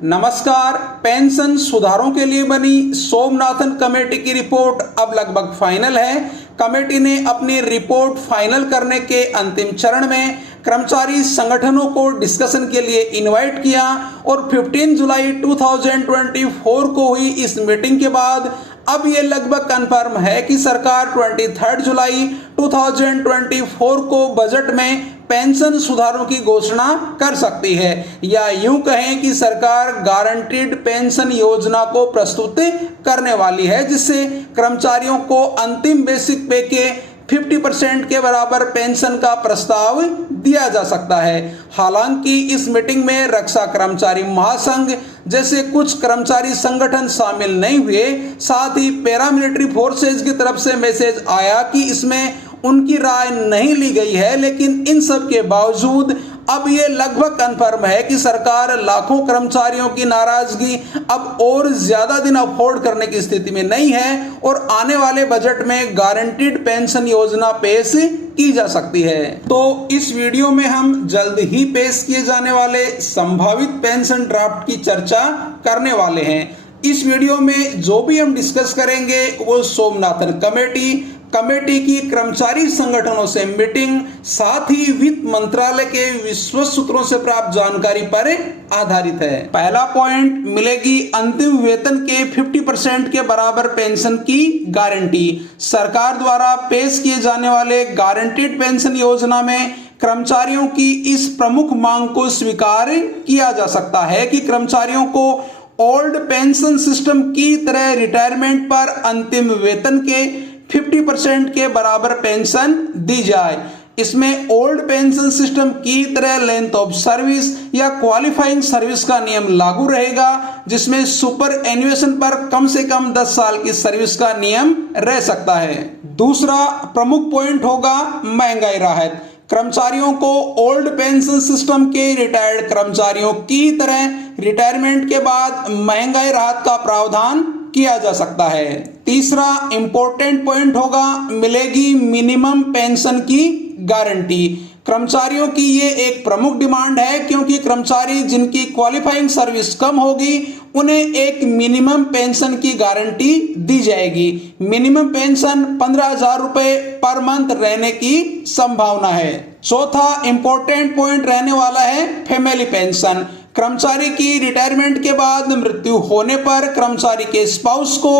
नमस्कार। पेंशन सुधारों के लिए बनी सोमनाथन कमेटी की रिपोर्ट अब लगभग फाइनल है। कमेटी ने अपनी रिपोर्ट फाइनल करने के अंतिम चरण में कर्मचारी संगठनों को डिस्कशन के लिए इनवाइट किया और 15 जुलाई 2024 को हुई इस मीटिंग के बाद अब ये लगभग कंफर्म है कि सरकार 23 जुलाई 2024 को बजट में पेंशन सुधारों की घोषणा कर सकती है, या यूं कहें कि सरकार गारंटीड पेंशन योजना को प्रस्तुत करने वाली है, जिससे कर्मचारियों को अंतिम बेसिक पे के 50% के बराबर पेंशन का प्रस्ताव दिया जा सकता है। हालांकि इस मीटिंग में रक्षा कर्मचारी महासंघ जैसे कुछ कर्मचारी संगठन शामिल नहीं हुए। साथ ही पैरामिलिट्री फोर्सेज की तरफ से मैसेज आया कि इसमें उनकी राय नहीं ली गई है, लेकिन इन सब के बावजूद अब ये लगभग कंफर्म है कि सरकार लाखों कर्मचारियों की नाराजगी अब और ज्यादा दिन अफोर्ड करने की स्थिति में नहीं है और आने वाले बजट में गारंटीड पेंशन योजना पेश की जा सकती है। तो इस वीडियो में हम जल्द ही पेश किए जाने वाले संभावित पेंशन ड्राफ्ट की चर्चा करने वाले हैं। इस वीडियो में जो भी हम डिस्कस करेंगे वो सोमनाथन कमेटी की कर्मचारी संगठनों से मीटिंग, साथ ही वित्त मंत्रालय के विश्वस्त सूत्रों से प्राप्त जानकारी पर आधारित है। पहला पॉइंट, मिलेगी अंतिम वेतन के 50% के बराबर पेंशन की गारंटी। सरकार द्वारा पेश किए जाने वाले गारंटीड पेंशन योजना में कर्मचारियों की इस प्रमुख मांग को स्वीकार किया जा सकता है कि कर्मचारियों को ओल्ड पेंशन सिस्टम की तरह रिटायरमेंट पर अंतिम वेतन के 50% के बराबर पेंशन दी जाए। इसमें ओल्ड पेंशन सिस्टम की तरह लेंथ ऑफ सर्विस या क्वालिफाइंग सर्विस का नियम लागू रहेगा, जिसमें सुपर एन्युएशन पर कम से कम 10 साल की सर्विस का नियम रह सकता है। दूसरा प्रमुख पॉइंट होगा महंगाई राहत। कर्मचारियों को ओल्ड पेंशन सिस्टम के रिटायर्ड कर्मचारियों की तरह रिटायरमेंट के बाद महंगाई राहत का प्रावधान किया जा सकता है। तीसरा इंपॉर्टेंट पॉइंट होगा, मिलेगी मिनिमम पेंशन की गारंटी। कर्मचारियों की ये एक प्रमुख डिमांड है, क्योंकि कर्मचारी जिनकी क्वालिफाइंग सर्विस कम होगी उन्हें एक मिनिमम पेंशन की गारंटी दी जाएगी। मिनिमम पेंशन 15,000 रुपए पर मंथ रहने की संभावना है। चौथा इंपॉर्टेंट पॉइंट रहने वाला है फैमिली पेंशन। कर्मचारी की रिटायरमेंट के बाद मृत्यु होने पर कर्मचारी के स्पाउस को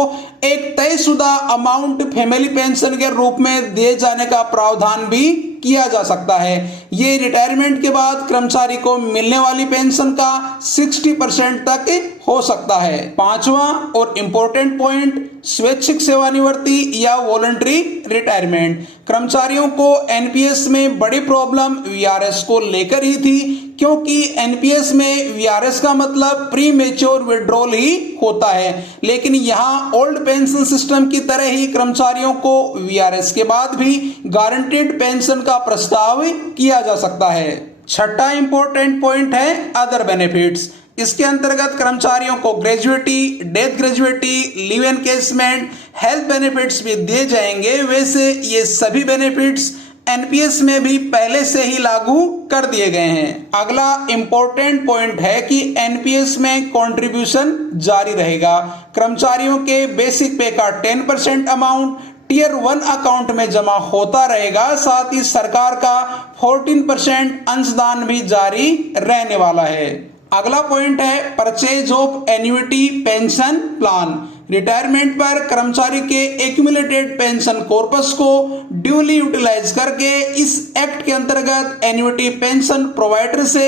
एक तयशुदा अमाउंट फैमिली पेंशन के रूप में दिए जाने का प्रावधान भी किया जा सकता है। ये रिटायरमेंट के बाद कर्मचारी को मिलने वाली पेंशन का 60% तक हो सकता है। पांचवा और इंपॉर्टेंट पॉइंट, स्वैच्छिक सेवानिवृत्ति या वॉलंटरी रिटायरमेंट। कर्मचारियों को एनपीएस में बड़ी प्रॉब्लम वीआरएस को लेकर ही थी, क्योंकि एनपीएस में वीआरएस का मतलब प्री मेच्योर विड्रॉल ही होता है, लेकिन यहाँ ओल्ड पेंशन सिस्टम की तरह ही कर्मचारियों को वीआरएस के बाद भी गारंटीड पेंशन का प्रस्ताव किया जा सकता है। छठा इंपॉर्टेंट पॉइंट है अदर बेनिफिट्स। इसके अंतर्गत कर्मचारियों को gratuity, death gratuity, leave encashment, health benefits भी दिए जाएंगे। वैसे ये सभी बेनिफिट्स एनपीएस में भी पहले से ही लागू कर दिए गए हैं। अगला इंपॉर्टेंट पॉइंट है कि एनपीएस में कंट्रीब्यूशन जारी रहेगा। कर्मचारियों के बेसिक पे का 10% अमाउंट टियर 1 अकाउंट में जमा होता रहेगा। साथ ही सरकार का 14% अंशदान भी जारी रहने वाला है। अगला पॉइंट है purchase of annuity pension plan. Retirement पर कर्मचारी के एक्यूमुलेटेड पेंशन कॉर्पस को ड्यूली यूटिलाइज करके इस एक्ट के अंतर्गत एन्युटी पेंशन प्रोवाइडर से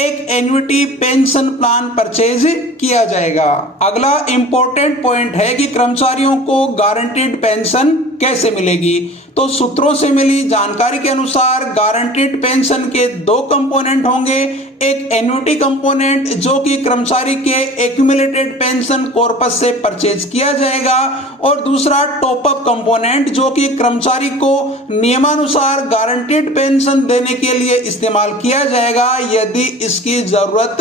एक एन्युटी पेंशन प्लान परचेज किया जाएगा। अगला इंपॉर्टेंट पॉइंट है कि कर्मचारियों को गारंटीड पेंशन कैसे मिलेगी। तो सूत्रों से मिली जानकारी के अनुसार गारंटीड पेंशन के 2 कंपोनेंट होंगे। एक एन्युटी कंपोनेंट जो कि कर्मचारी के एक्यूमुलेटेड पेंशन कॉर्पस से परचेज किया जाएगा, और दूसरा टॉप अप कंपोनेंट जो कि कर्मचारी को नियमानुसार गारंटीड पेंशन देने के लिए इस्तेमाल किया जाएगा यदि इसकी जरूरत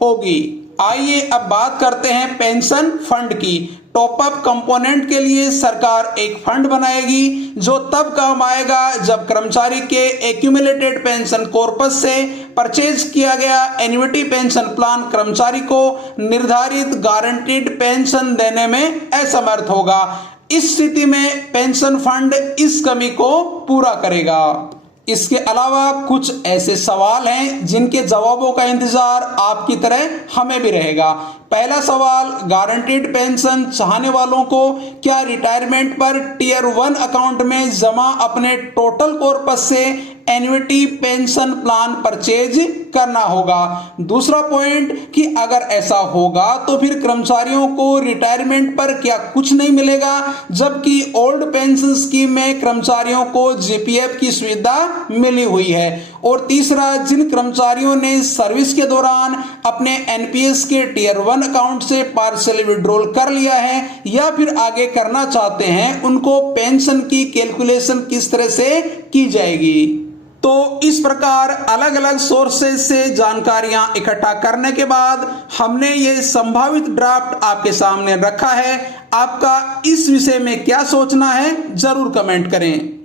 होगी। आइए अब बात करते हैं पेंशन फंड की। टॉपअप कंपोनेंट के लिए सरकार एक फंड बनाएगी जो तब काम आएगा जब कर्मचारी के एक्यूमुलेटेड पेंशन कॉर्पस से परचेज किया गया एन्युटी पेंशन प्लान कर्मचारी को निर्धारित गारंटीड पेंशन देने में असमर्थ होगा। इस स्थिति में पेंशन फंड इस कमी को पूरा करेगा। इसके अलावा कुछ ऐसे सवाल हैं जिनके जवाबों का इंतजार आपकी तरह हमें भी रहेगा। पहला सवाल, गारंटीड पेंशन चाहने वालों को क्या रिटायरमेंट पर टियर 1 अकाउंट में जमा अपने टोटल कॉर्पस से एन्युटी पेंशन प्लान परचेज करना होगा। दूसरा पॉइंट कि अगर ऐसा होगा तो फिर कर्मचारियों को रिटायरमेंट पर क्या कुछ नहीं मिलेगा, जबकि ओल्ड पेंशन स्कीम में कर्मचारियों को जीपीएफ की सुविधा मिली हुई है। और तीसरा, जिन कर्मचारियों ने सर्विस के दौरान अपने एनपीएस के टियर 1 अकाउंट से पार्शियल विड्रॉल कर लिया है या फिर आगे करना चाहते हैं, उनको पेंशन की कैलकुलेशन किस तरह से की जाएगी। तो इस प्रकार अलग अलग सोर्सेज से जानकारियां इकट्ठा करने के बाद हमने ये संभावित ड्राफ्ट आपके सामने रखा है। आपका इस विषय में क्या सोचना है, जरूर कमेंट करें।